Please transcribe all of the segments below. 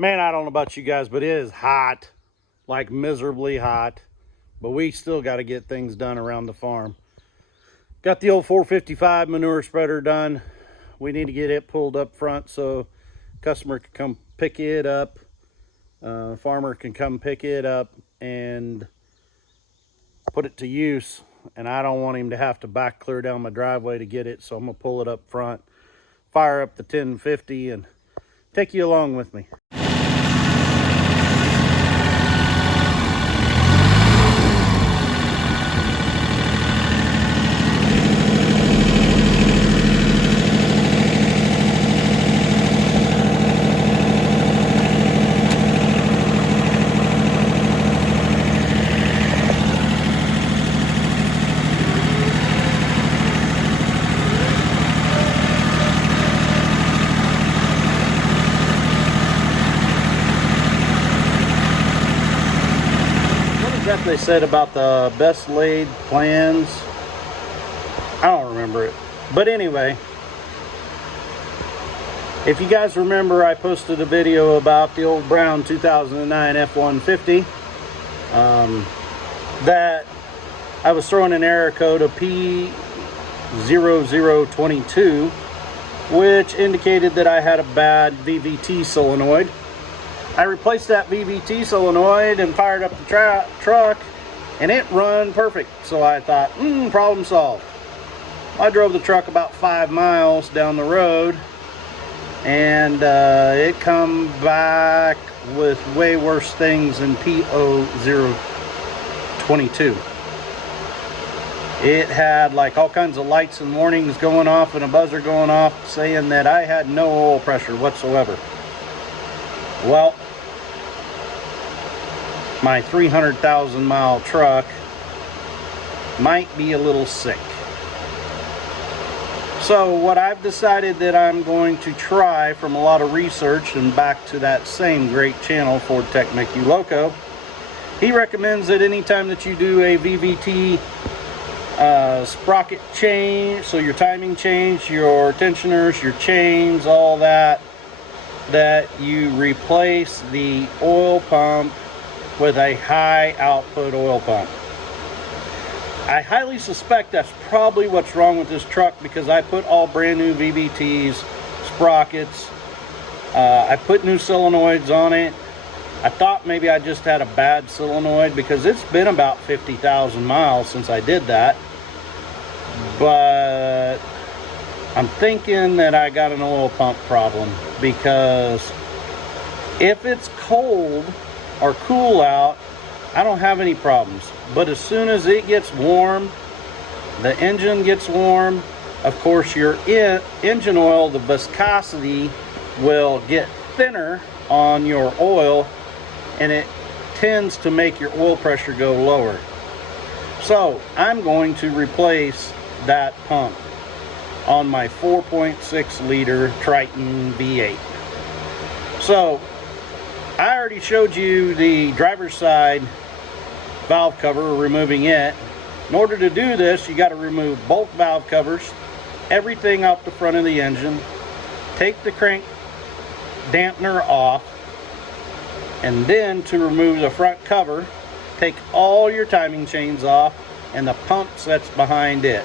Man, I don't know about you guys, but it is hot, like miserably hot. But we still got to get things done around the farm. Got the old 455 manure spreader done. We need to get it pulled up front so customer can come pick it up. Farmer can come pick it up and put it to use. And I don't want him to have to back clear down my driveway to get it. So I'm going to pull it up front, fire up the 1050 and take you along with me. They said about the best laid plans. I don't remember it, but anyway, if you guys remember, I posted a video about the old brown 2009 F-150 that I was throwing an error code of P0022, which indicated that I had a bad VVT solenoid. I replaced that VVT solenoid and fired up the truck, and it run perfect. So I thought, problem solved. I drove the truck about 5 miles down the road, and it come back with way worse things than P0022. It had like all kinds of lights and warnings going off and a buzzer going off saying that I had no oil pressure whatsoever. Well, my 300,000 mile truck might be a little sick. So what I've decided that I'm going to try, from a lot of research and back to that same great channel, Ford Tech Make You Loco, he recommends that anytime that you do a VVT sprocket change, so your timing change, your tensioners, your chains, all that, that you replace the oil pump with a high output oil pump. I highly suspect that's probably what's wrong with this truck, because I put all brand new VVTs, sprockets, I put new solenoids on it. I thought maybe I just had a bad solenoid because it's been about 50,000 miles since I did that. But I'm thinking that I got an oil pump problem, because if it's cold or cool out, I don't have any problems. But as soon as it gets warm, the engine gets warm, of course your engine oil, the viscosity will get thinner on your oil, and it tends to make your oil pressure go lower. So I'm going to replace that pump on my 4.6 liter Triton V8. So I already showed you the driver's side valve cover, removing it. In order to do this, you got to remove both valve covers, everything out the front of the engine, take the crank dampener off, and then to remove the front cover, take all your timing chains off and the pump sets behind it.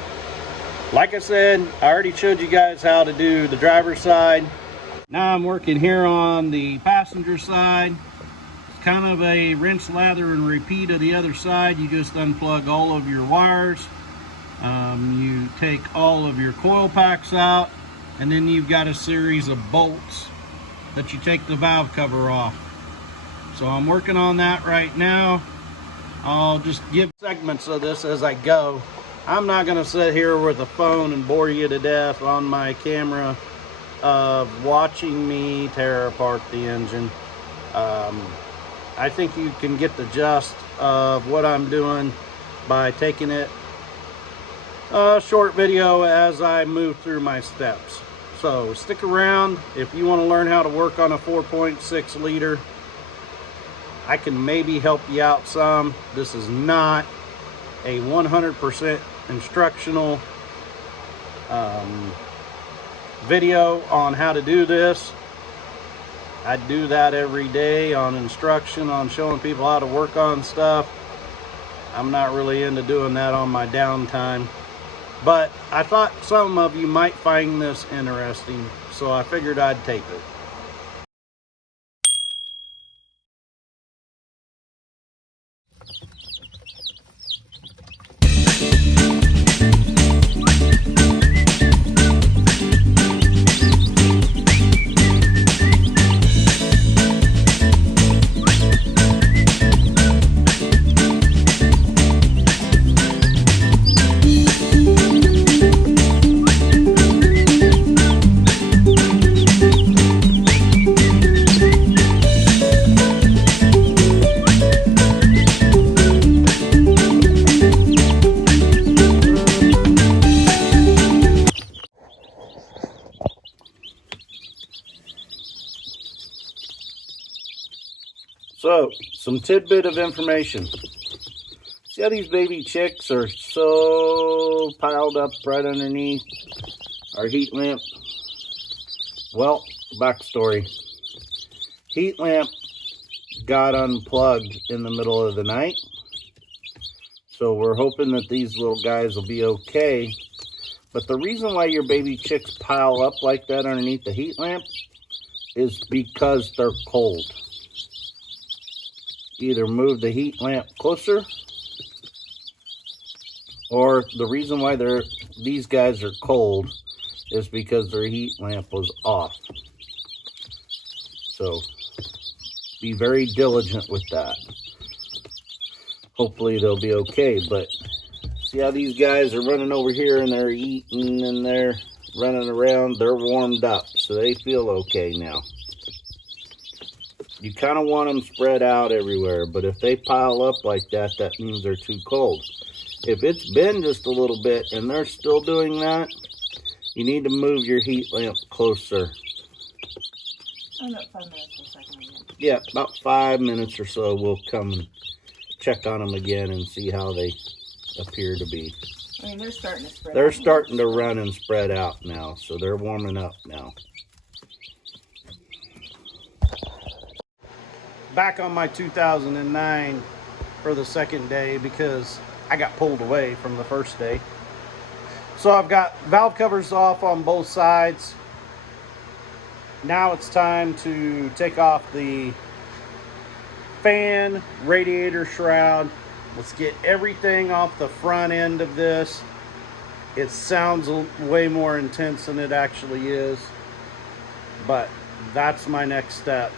Like I said, I already showed you guys how to do the driver's side. Now I'm working here on the passenger side. It's kind of a rinse, lather, and repeat of the other side. You just unplug all of your wires. You take all of your coil packs out, and then you've got a series of bolts that you take the valve cover off. So I'm working on that right now. I'll just give segments of this as I go. I'm not going to sit here with a phone and bore you to death on my camera of watching me tear apart the engine. I think you can get the gist of what I'm doing by taking it a short video as I move through my steps. So stick around if you want to learn how to work on a 4.6 liter. I can maybe help you out some. This is not a 100% instructional video on how to do this. I do that every day on instruction, on showing people how to work on stuff. I'm not really into doing that on my downtime. But I thought some of you might find this interesting, so I figured I'd tape it. So, some tidbit of information. See how these baby chicks are so piled up right underneath our heat lamp? Well, backstory. Heat lamp got unplugged in the middle of the night. So we're hoping that these little guys will be okay. But the reason why your baby chicks pile up like that underneath the heat lamp is because they're cold. Either move the heat lamp closer, or the reason why these guys are cold is because their heat lamp was off. So be very diligent with that. Hopefully they'll be okay. But see how these guys are running over here and they're eating and they're running around. They're warmed up, so they feel okay now. You kind of want them spread out everywhere, but if they pile up like that, that means they're too cold. If it's been just a little bit and they're still doing that, you need to move your heat lamp closer. About 5 minutes or second again. Yeah, about 5 minutes or so, we'll come and check on them again and see how they appear to be. I mean, they're starting to spread They're out. starting to run and spread out now, so they're warming up now. Back on my 2009 for the second day because I got pulled away from the first day. So I've got valve covers off on both sides. Now it's time to take off the fan, radiator shroud. Let's get everything off the front end of this. It sounds way more intense than it actually is, but that's my next step.